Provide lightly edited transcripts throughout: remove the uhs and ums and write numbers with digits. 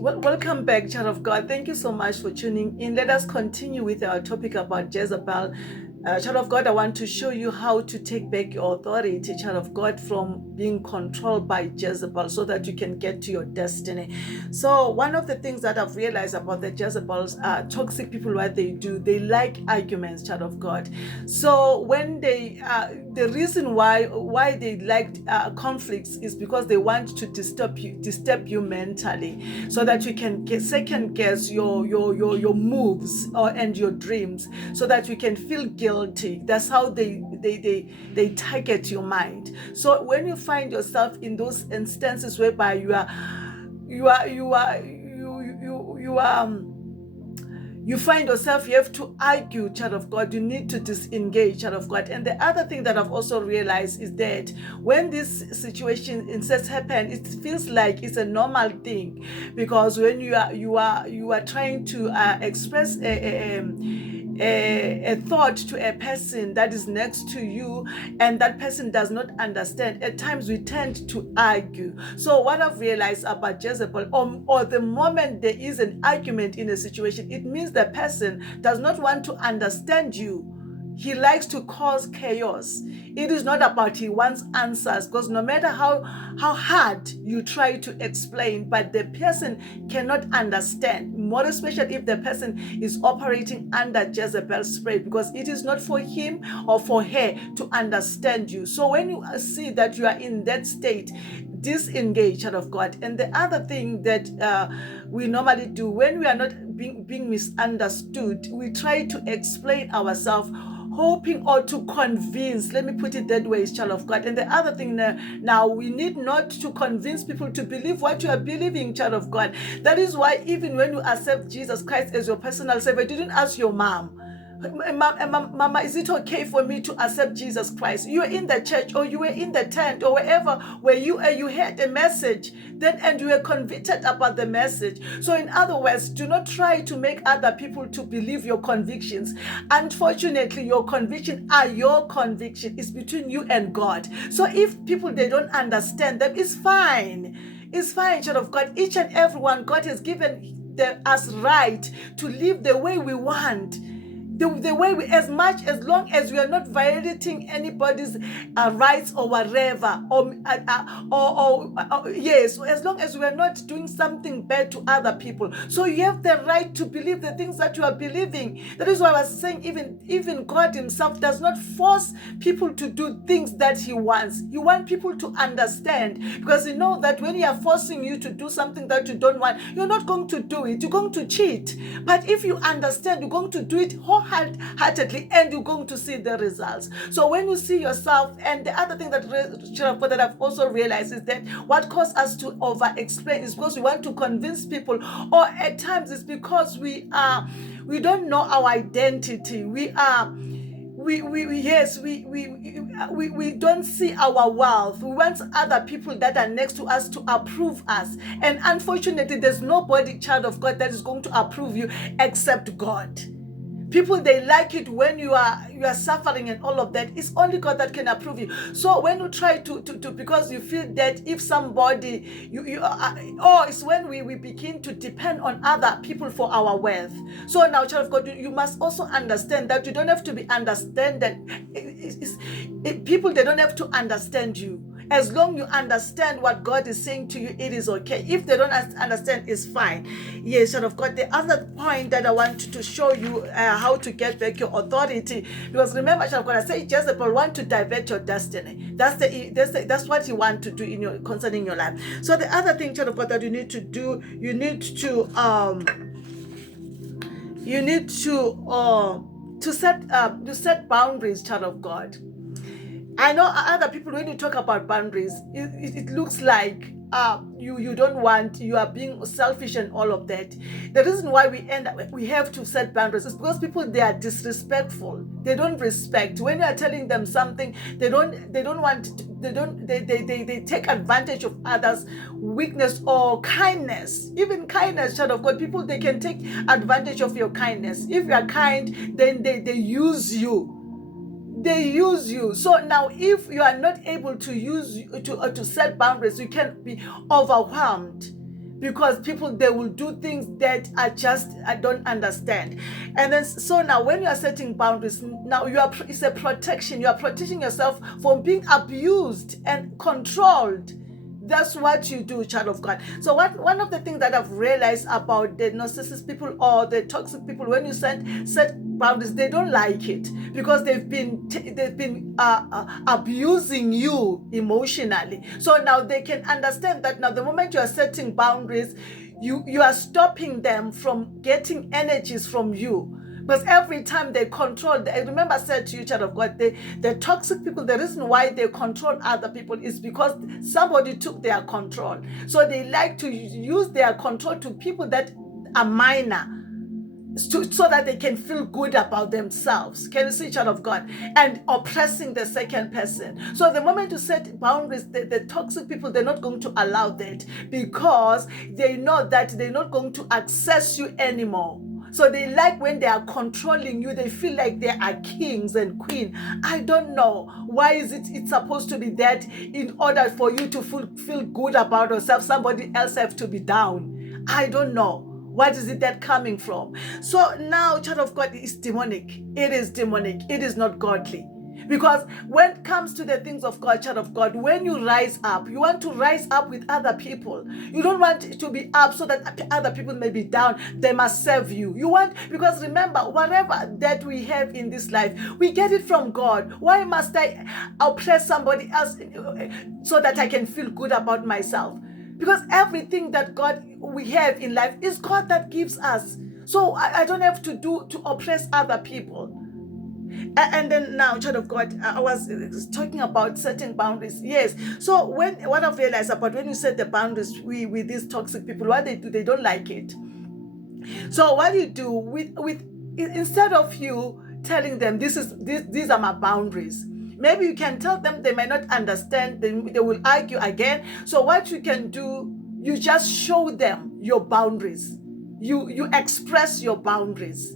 Welcome back, child of God. Thank you so much for tuning in. Let us continue with our topic about Jezebel. Child of God, I want to show you how to take back your authority, child of God, from being controlled by Jezebel so that you can get to your destiny. So one of the things that I've realized about the Jezebels are toxic people, what they do, they like arguments, child of God. So when the reason why they like conflicts is because they want to disturb you mentally, so that you can second guess your moves and your dreams, so that you can feel guilty. That's how they target your mind. So when you find yourself in those instances whereby you find yourself, you have to argue, child of God, you need to disengage, child of God. And the other thing that I've also realized is that when this situation instead happen, it feels like it's a normal thing, because when you are trying to express a thought to a person that is next to you, and that person does not understand, at times we tend to argue. So what I've realized about Jezebel, or the moment there is an argument in a situation, it means the person does not want to understand you. He likes to cause chaos. It is not about he wants answers, because no matter how hard you try to explain, but the person cannot understand, more especially if the person is operating under Jezebel's spirit, because it is not for him or for her to understand you. So when you see that you are in that state, disengage, child of God. And the other thing that we normally do when we are not being misunderstood, we try to explain ourselves, hoping or to convince, let me put it that way, child of God. And the other thing now, we need not to convince people to believe what you are believing, child of God. That is why even when you accept Jesus Christ as your personal savior, you didn't ask your mom, Mama, is it okay for me to accept Jesus Christ? You were in the church, or you were in the tent, or wherever where you heard a message, then, and you were convicted about the message. So in other words, do not try to make other people to believe your convictions. Unfortunately, your conviction are your conviction. It's between you and God. So if people, they don't understand them, it's fine. It's fine, child of God. Each and everyone, God has given us right to live the way we want. The way we, as long as we are not violating anybody's rights or whatever, yes, as long as we are not doing something bad to other people. So you have the right to believe the things that you are believing. That is why I was saying, even God himself does not force people to do things that he wants. You want people to understand, because you know that when he are forcing you to do something that you don't want, you're not going to do it. You're going to cheat. But if you understand, you're going to do it wholeheartedly, and you're going to see the results. So when you see yourself, and the other thing that I've also realized is that what causes us to over-explain is because we want to convince people, or at times it's because we don't know our identity. We don't see our wealth. We want other people that are next to us to approve us. And unfortunately, there's nobody, child of God, that is going to approve you except God. People, they like it when you are suffering and all of that. It's only God that can approve you. So when you try to because you feel that if somebody it's when we begin to depend on other people for our wealth. So now, child of God, you must also understand that you don't have to be understanded. People, they don't have to understand you. As long you understand what God is saying to you, it is okay. If they don't understand, it's fine. Yes, child of God. The other point that I want to show you how to get back your authority, because remember, child of God, I say Jezebel want to divert your destiny. That's what you want to do concerning your life. So the other thing, child of God, that you need to do, you need to set boundaries, child of God. I know other people, when you talk about boundaries, it looks like you don't want, you are being selfish and all of that. The reason why we have to set boundaries is because people, they are disrespectful. They don't respect. When you are telling them something, they take advantage of others' weakness or kindness. Even kindness, child of God, people, they can take advantage of your kindness. If you are kind, then they use you. They use you. So now, if you are not able to set boundaries, you can be overwhelmed because people, they will do things that I don't understand. And then so now when you are setting boundaries, now it's a protection. You are protecting yourself from being abused and controlled. That's what you do, child of God. So one of the things that I've realized about the narcissist people or the toxic people, when you set boundaries, they don't like it because they've been abusing you emotionally. So now they can understand that now the moment you are setting boundaries, you are stopping them from getting energies from you. Because every time they control, I remember I said to you, child of God, the toxic people, the reason why they control other people is because somebody took their control. So they like to use their control to people that are minor, so that they can feel good about themselves. Can you see, child of God? And oppressing the second person. So the moment you set boundaries, the toxic people, they're not going to allow that, because they know that they're not going to access you anymore. So they like when they are controlling you, they feel like they are kings and queen. I don't know. Why is it's supposed to be that in order for you to feel good about yourself, somebody else have to be down? I don't know. What is it that coming from? So now, child of God, is demonic. It is demonic. It is not godly. Because when it comes to the things of God, child of God, when you rise up, you want to rise up with other people. You don't want to be up so that other people may be down. They must serve you. You want, because remember, whatever that we have in this life, we get it from God. Why must I oppress somebody else so that I can feel good about myself? Because everything that we have in life is God that gives us. So I don't have to oppress other people. And then now, child of God, I was talking about setting boundaries. Yes. So what I've realized about when you set the boundaries with these toxic people, what they do, they don't like it. So what you do with instead of you telling them these are my boundaries, maybe you can tell them, they may not understand, they will argue again. So what you can do, you just show them your boundaries. You express your boundaries.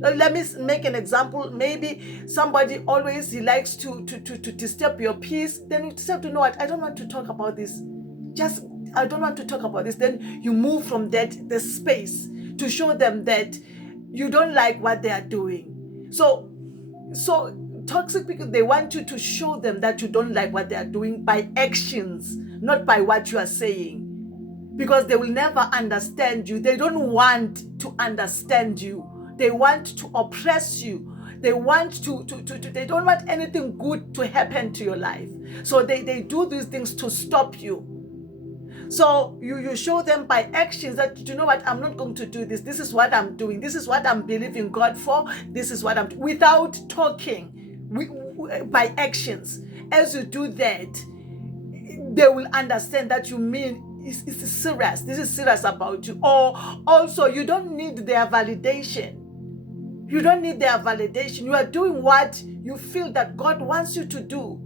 Let me make an example. Maybe somebody always, he likes to disturb your peace. Then you just have to know what, I don't want to talk about this. I don't want to talk about this. Then you move from the space to show them that you don't like what they are doing. So toxic people, they want you to show them that you don't like what they are doing by actions, not by what you are saying. Because they will never understand you. They don't want to understand you. They want to oppress you. They want they don't want anything good to happen to your life. So they do these things to stop you. So you show them by actions that, you know what, I'm not going to do this. This is what I'm doing. This is what I'm believing God for. This is what I'm doing. Without talking, by actions. As you do that, they will understand that you mean it's serious. This is serious about you. Or also, you don't need their validation. You don't need their validation. You are doing what you feel that God wants you to do.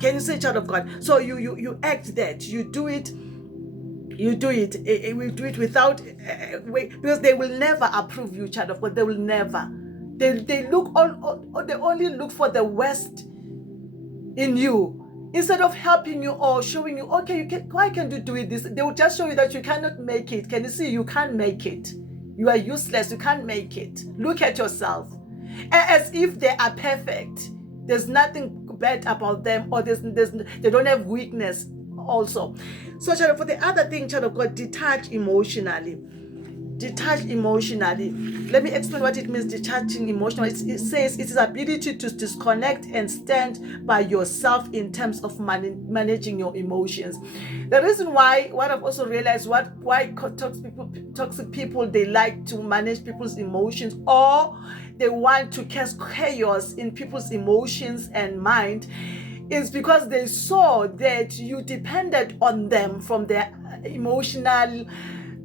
Can you say, child of God? So you act that. You do it. We do it without because they will never approve you, child of God. They will never. They only look for the worst in you. Instead of helping you or showing you, okay, why can't you do it this? They will just show you that you cannot make it. Can you see? You can't make it. You are useless. You can't make it. Look at yourself. As if they are perfect. There's nothing bad about them, or they don't have weakness also. So, child, for the other thing, child of God, detach emotionally. Detach emotionally. Let me explain what it means, detaching emotionally. It says it is ability to disconnect and stand by yourself in terms of managing your emotions. The reason why, what I've also realized, why toxic people, they like to manage people's emotions, or they want to cause chaos in people's emotions and mind, is because they saw that you depended on them from their emotional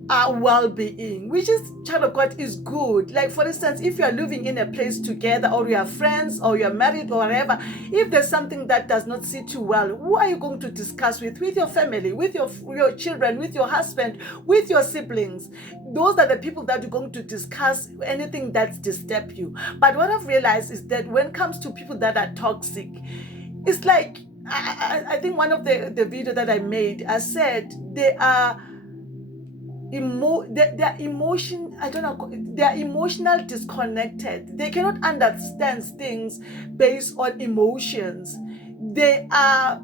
well-being, which is, child of God, is good. Like, for instance, if you are living in a place together, or you are friends, or you are married, or whatever, if there's something that does not sit too well, who are you going to discuss with your family, with your children, with your husband, with your siblings? Those are the people that you're going to discuss anything that disturbs you. But what I've realized is that when it comes to people that are toxic, it's like, I think one of the video that I made, I said they are their emotion, I don't know, they're emotional disconnected. They cannot understand things based on emotions. They are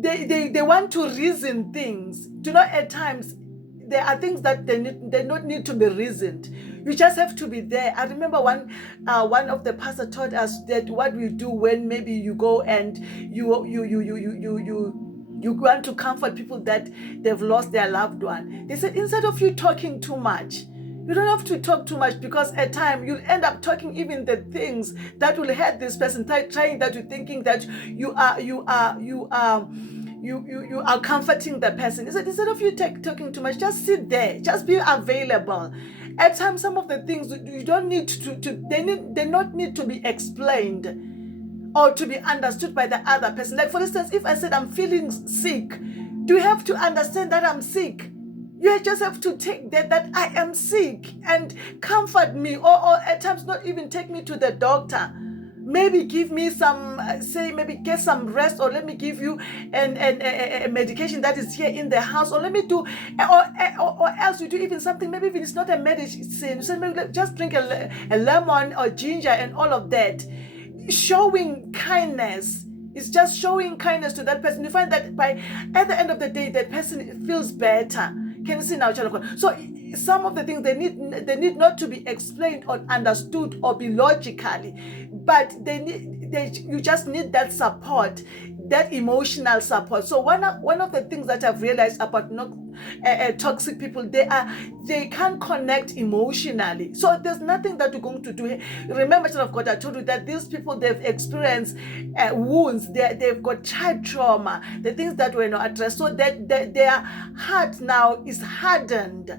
they want to reason things. Do not at times there are things that they don't need to be reasoned. You just have to be there. I remember one of the pastors taught us that what we do when maybe you go and you want to comfort people that they've lost their loved one. They said instead of you talking too much, you don't have to talk too much, because at times you'll end up talking even the things that will hurt this person, trying that you're thinking that you are comforting the person. He said instead of you talking too much, just sit there, just be available. At times, some of the things you don't need they not need to be explained or to be understood by the other person. Like for instance, if I said I'm feeling sick, do you have to understand that I'm sick? You just have to take that I am sick and comfort me, or at times not even take me to the doctor. Maybe give me some, maybe get some rest, or let me give you a medication that is here in the house, or let me do, or else you do even something, maybe even it's not a medicine, so maybe just drink a lemon or ginger and all of that. Showing kindness is just showing kindness to that person. You find that at the end of the day, that person feels better. Can you see now, child of God? So some of the things they need not to be explained or understood or be logically, but you just need that support, that emotional support. So one of the things that I've realized about toxic people, they can't connect emotionally. So there's nothing that you're going to do. Remember, child of God, I told you that these people, they've experienced wounds, they've got child trauma, the things that were not addressed, so that their heart now is hardened.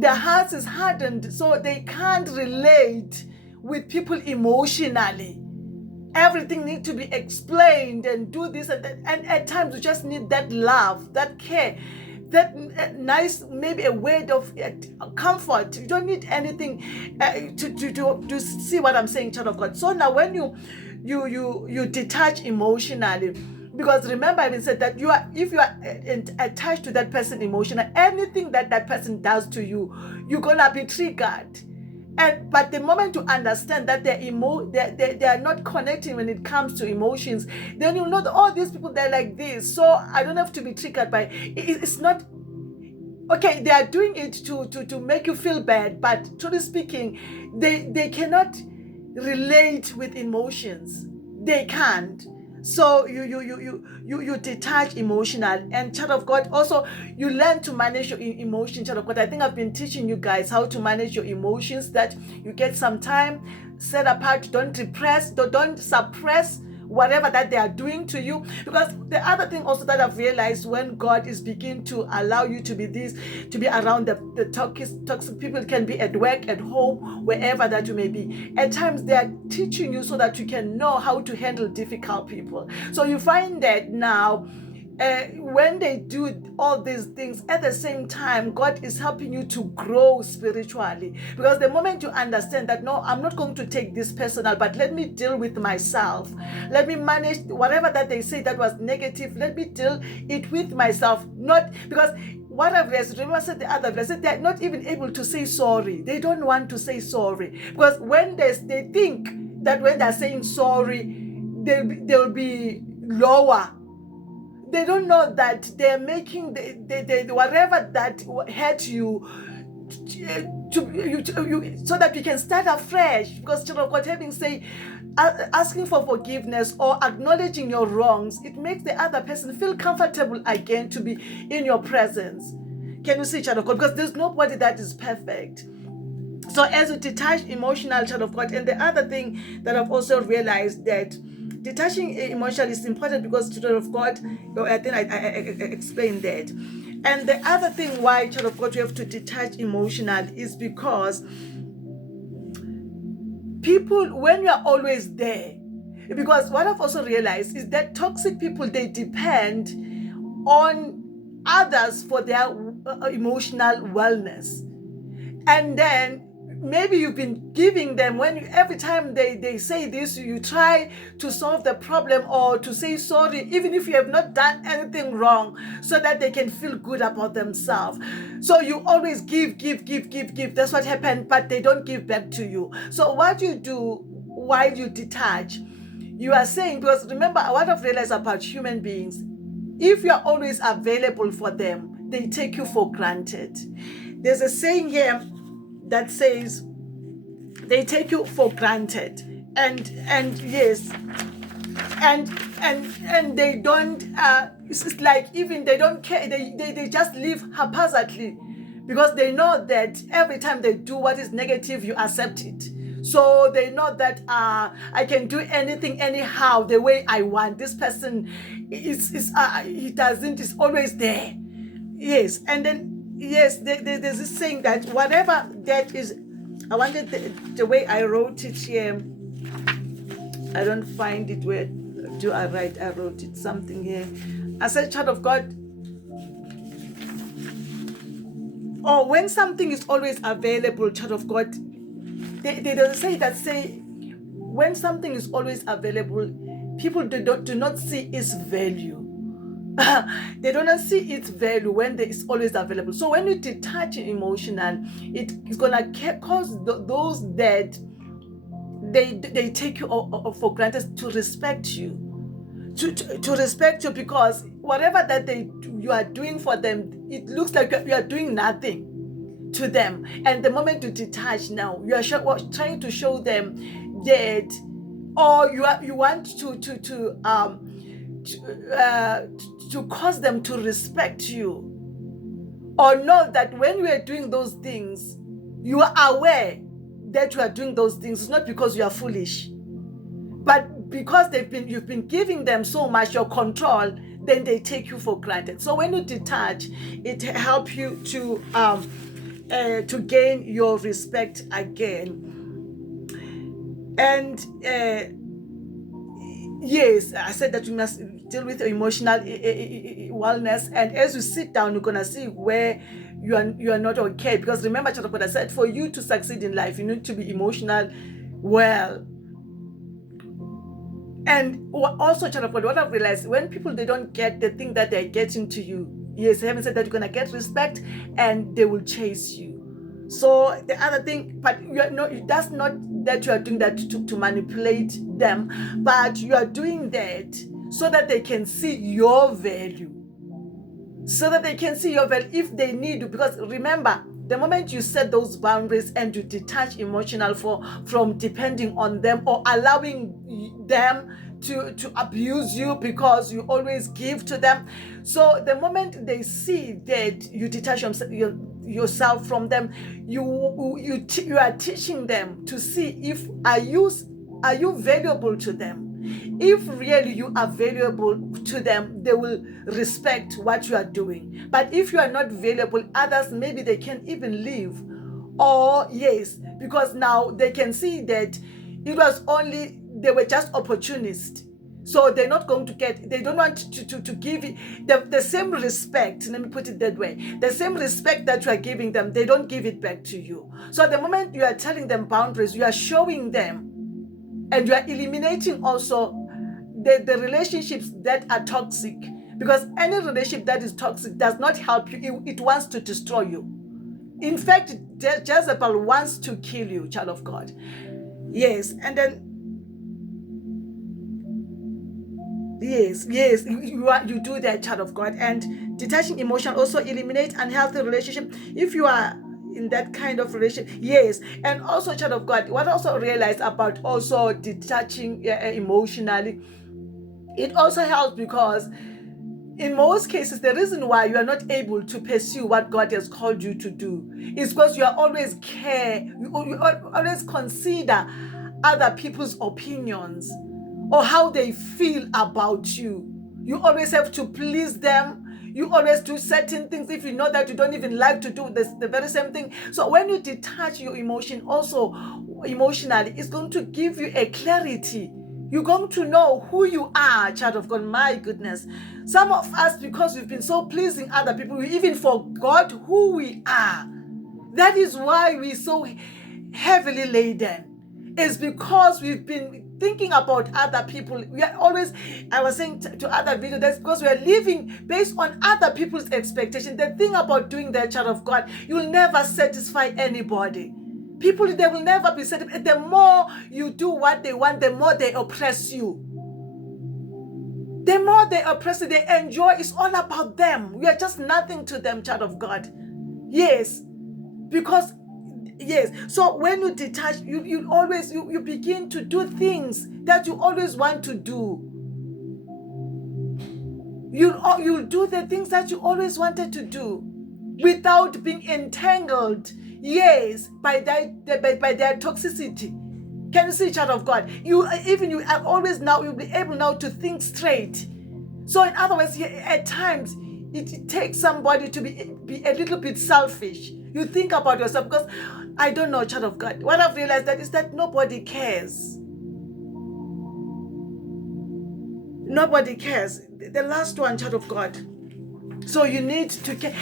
Their heart is hardened, so they can't relate with people emotionally. Everything needs to be explained and do this and that. And at times you just need that love, that care, that nice, maybe a word of comfort. You don't need anything to see what I'm saying, child of God. So now when you detach emotionally, because remember I even said that if you are attached to that person emotionally, anything that person does to you, you're gonna be triggered. But the moment you understand that they are not connecting when it comes to emotions, then you know that all these people, they're like this, so I don't have to be triggered by it. It's not okay. They are doing it to make you feel bad, but truly speaking, they cannot relate with emotions. They can't. So you detach emotional, and child of God, also you learn to manage your emotions, child of God. I think I've been teaching you guys how to manage your emotions, that you get some time set apart. Don't repress, don't suppress whatever that they are doing to you. Because the other thing also that I've realized, when God is beginning to allow you to be around the toxic people, can be at work, at home, wherever that you may be. At times they are teaching you so that you can know how to handle difficult people. So you find that now, when they do all these things at the same time, God is helping you to grow spiritually. Because the moment you understand that, no, I'm not going to take this personal, but let me deal with myself. Let me manage whatever that they say that was negative. Let me deal it with myself. Not because what I've realized, remember I said the other day, I said they're not even able to say sorry. They don't want to say sorry. Because when they think that when they're saying sorry, they'll be lower. They don't know that they're making the whatever that hurt you so that you can start afresh. Because children of God, having say, asking for forgiveness or acknowledging your wrongs, it makes the other person feel comfortable again to be in your presence. Can you see, child of God? Because there's nobody that is perfect. So as you detach emotional, child of God, and the other thing that I've also realized, that detaching emotional is important, because children of God, I think I explained that. And the other thing why, child of God, you have to detach emotional is because people, when you are always there, because what I've also realized is that toxic people, they depend on others for their emotional wellness. And then maybe you've been giving them every time they say this, you try to solve the problem or to say sorry, even if you have not done anything wrong, so that they can feel good about themselves. So you always give. That's what happened, but they don't give back to you. So what you do while you detach, you are saying, because remember what I've realized about human beings, if you're always available for them, they take you for granted. There's a saying here that says they take you for granted, and yes, and they don't it's like even they don't care, they just live haphazardly, because they know that every time they do what is negative, you accept it. So they know that I can do anything anyhow the way I want. This person he doesn't, is always there. Yes. And then yes, there's this saying that whatever that is, I wanted the way I wrote it here, I don't find it. Where do I write? I wrote it something here. I said, child of God, or when something is always available, child of God, they don't say that, say when something is always available, people do not see its value. They do not see its value when it's always available. So when you detach emotional, it's gonna cause those that they take you for granted to respect you, to respect you, because whatever that you are doing for them, it looks like you are doing nothing to them. And the moment you detach, now you are trying to show them that, or you want to cause them to respect you, or know that when you are doing those things, you are aware that you are doing those things. It's not because you are foolish, but because you've been giving them so much, your control, then they take you for granted. So when you detach, it helps you to gain your respect again. And yes, I said that you must deal with emotional wellness, and as you sit down, you're gonna see where you are not okay. Because remember, child of God, I said for you to succeed in life, you need to be emotional well. And also, child of God, what I've realized, when people, they don't get the thing that they're getting to you, yes, heaven said that you're gonna get respect, and they will chase you. So the other thing, but that's not that you are doing that to manipulate them, but you are doing that so that they can see your value. So that they can see your value if they need you. Because remember, the moment you set those boundaries and you detach emotional from depending on them or allowing them to abuse you because you always give to them. So the moment they see that you detach yourself from them, you are teaching them to see if are you valuable to them. If really you are valuable to them, they will respect what you are doing. But if you are not valuable, others, maybe they can't even leave. Or yes, because now they can see that it was only, they were just opportunists. So they're not going to they don't want to give the same respect, let me put it that way. The same respect that you are giving them, they don't give it back to you. So the moment you are telling them boundaries, you are showing them, and you are eliminating also the relationships that are toxic. Because any relationship that is toxic does not help you. It wants to destroy you. In fact, Jezebel wants to kill you, child of God. Yes. And then yes, you do that, child of God. And detaching emotion also eliminate unhealthy relationship. If you are in that kind of relationship, yes. And also, child of God, what I also realized about also detaching emotionally, it also helps because in most cases, the reason why you are not able to pursue what God has called you to do is because you are always you always consider other people's opinions or how they feel about you. You always have to please them. You always do certain things if you know that you don't even like to do the very same thing. So when you detach your emotion also emotionally, it's going to give you a clarity. You're going to know who you are, child of God. My goodness. Some of us, because we've been so pleasing other people, we even forgot who we are. That is why we're so heavily laden. It's because we've been thinking about other people. We are always, I was saying to other videos, that's because we are living based on other people's expectation. The thing about doing that, child of God, you'll never satisfy anybody. People, they will never be satisfied. The more you do what they want, the more they oppress you. The more they oppress you, they enjoy. It's all about them. We are just nothing to them, child of God. Yes, because yes. So when you detach, you always you begin to do things that you always want to do. You'll do the things that you always wanted to do, without being entangled. Yes, by their toxicity. Can you see, child of God? You are always now, you'll be able now to think straight. So in other words, at times it takes somebody to be a little bit selfish. You think about yourself, because I don't know, child of God. What I've realized that is that nobody cares. Nobody cares. The last one, child of God. So you need to care.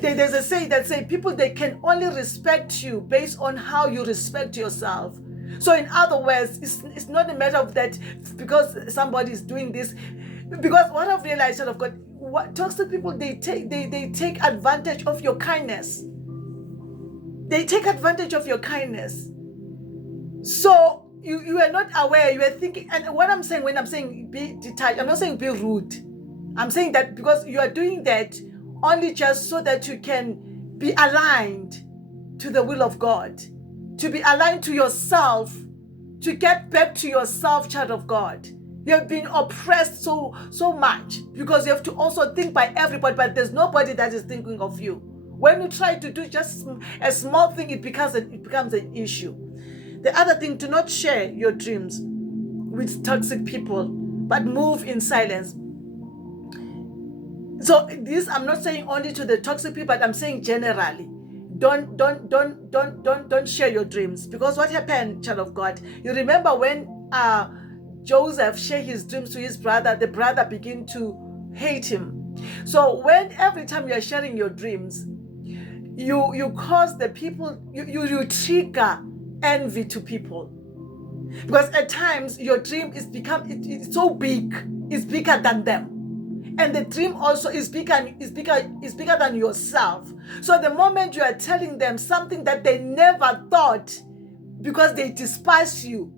There's a saying that say people, they can only respect you based on how you respect yourself. So in other words, it's not a matter of that because somebody is doing this. Because what I've realized, child of God, what toxic people, they take advantage of your kindness. They take advantage of your kindness. So you are not aware. You are thinking, and what I'm saying when I'm saying be detached, I'm not saying be rude. I'm saying that because you are doing that only just so that you can be aligned to the will of God, to be aligned to yourself, to get back to yourself, child of God. You have been oppressed so much because you have to also think by everybody, but there's nobody that is thinking of you. When you try to do just a small thing, it becomes an issue. The other thing, do not share your dreams with toxic people, but move in silence. So this, I'm not saying only to the toxic people, but I'm saying generally. Don't share your dreams, because what happened, child of God? You remember when Joseph shared his dreams to his brother, the brother began to hate him. So when every time you are sharing your dreams, you cause the people, you trigger envy to people, because at times your dream it's so big, it's bigger than them. And the dream also is bigger than yourself. So the moment you are telling them something that they never thought, because they despise you,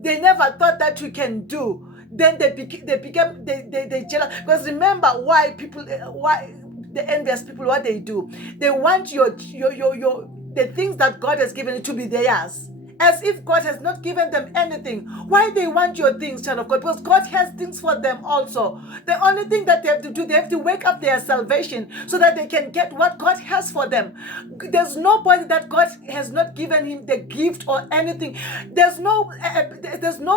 they never thought that you can do, then they jealous. Because remember why the envious people, what they do, they want the things that God has given you to be theirs, as if God has not given them anything. Why they want your things, child of God? Because God has things for them also. The only thing that they have to do, they have to wake up their salvation so that they can get what God has for them. There's nobody that God has not given him the gift or anything. There's no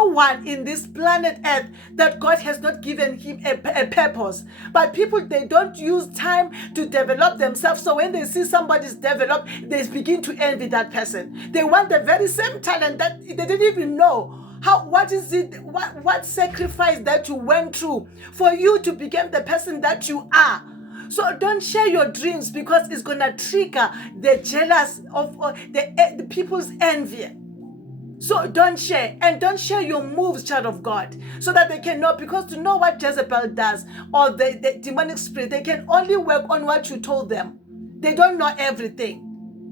one in this planet Earth that God has not given him a purpose. But people, they don't use time to develop themselves. So when they see somebody's developed, they begin to envy that person. They want the very same talent that they didn't even know. What sacrifice that you went through for you to become the person that you are. So don't share your dreams, because it's gonna trigger the jealous of the people's envy. So don't share, and don't share your moves, child of God, so that they can know, because to know what Jezebel does, or the demonic spirit, they can only work on what you told them. They don't know everything.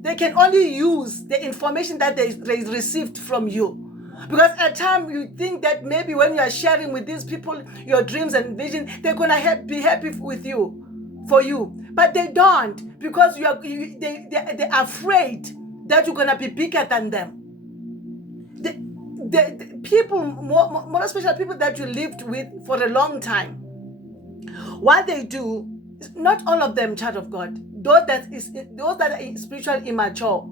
They can only use the information that they received from you. Because at times you think that maybe when you are sharing with these people your dreams and vision, they're gonna be happy with you, for you, but they don't, because they're afraid that you're gonna be bigger than them. The people, more especially people that you lived with for a long time, what they do, not all of them, child of God, those that are spiritually immature,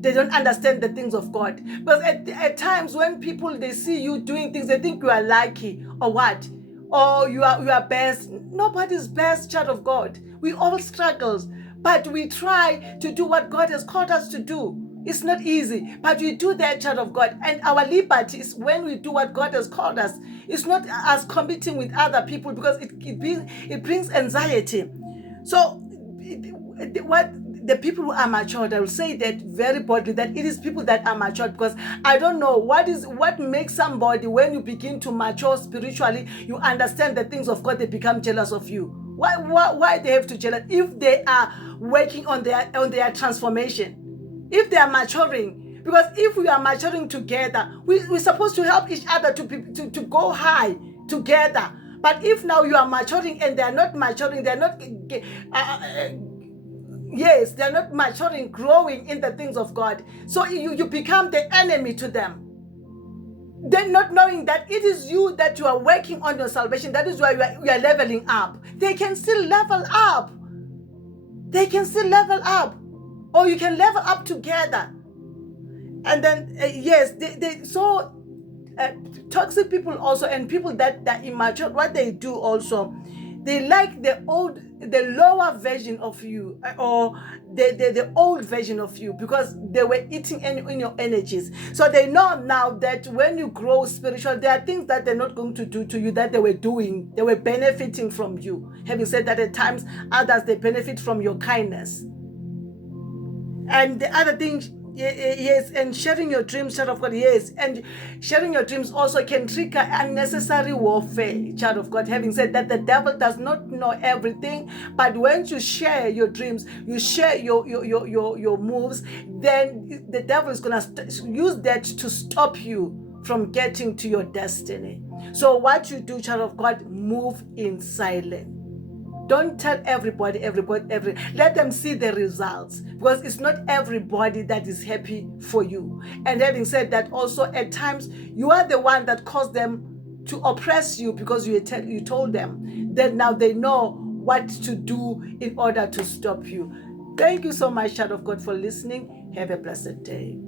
they don't understand the things of God. Because at times when people, they see you doing things, they think you are lucky or what, or you are best. Nobody's best, child of God. We all struggle, but we try to do what God has called us to do. It's not easy, but we do that, child of God. And our liberty is when we do what God has called us. It's not us competing with other people, because it brings anxiety. So what the people who are matured, I will say that very boldly, that it is people that are matured, because I don't know what makes somebody, when you begin to mature spiritually, you understand the things of God, they become jealous of you. Why they have to jealous if they are working on their transformation, if they are maturing? Because if we are maturing together, we're supposed to help each other to go high together. But if now you are maturing and they are not maturing, they're not yes, they're not maturing, growing in the things of God. So you become the enemy to them. Then, not knowing that it is you that you are working on your salvation, that is why you are leveling up. They can still level up. They can still level up. Or you can level up together. And then, yes, toxic people also, and people that are immature, what they do also, they like the lower version of you, or the old version of you, because they were eating in your energies. So they know now that when you grow spiritual, there are things that they're not going to do to you that they were doing. They were benefiting from you. Having said that, at times others, they benefit from your kindness. And the other thing, yes, and sharing your dreams, child of God, yes, and sharing your dreams also can trigger unnecessary warfare, child of God. Having said that, the devil does not know everything, but when you share your dreams, you share your moves, then the devil is gonna use that to stop you from getting to your destiny. So what you do, child of God, move in silence. Don't tell everybody. Let them see the results, because it's not everybody that is happy for you. And having said that, also at times you are the one that caused them to oppress you, because you told them that now they know what to do in order to stop you. Thank you so much, child of God, for listening. Have a blessed day.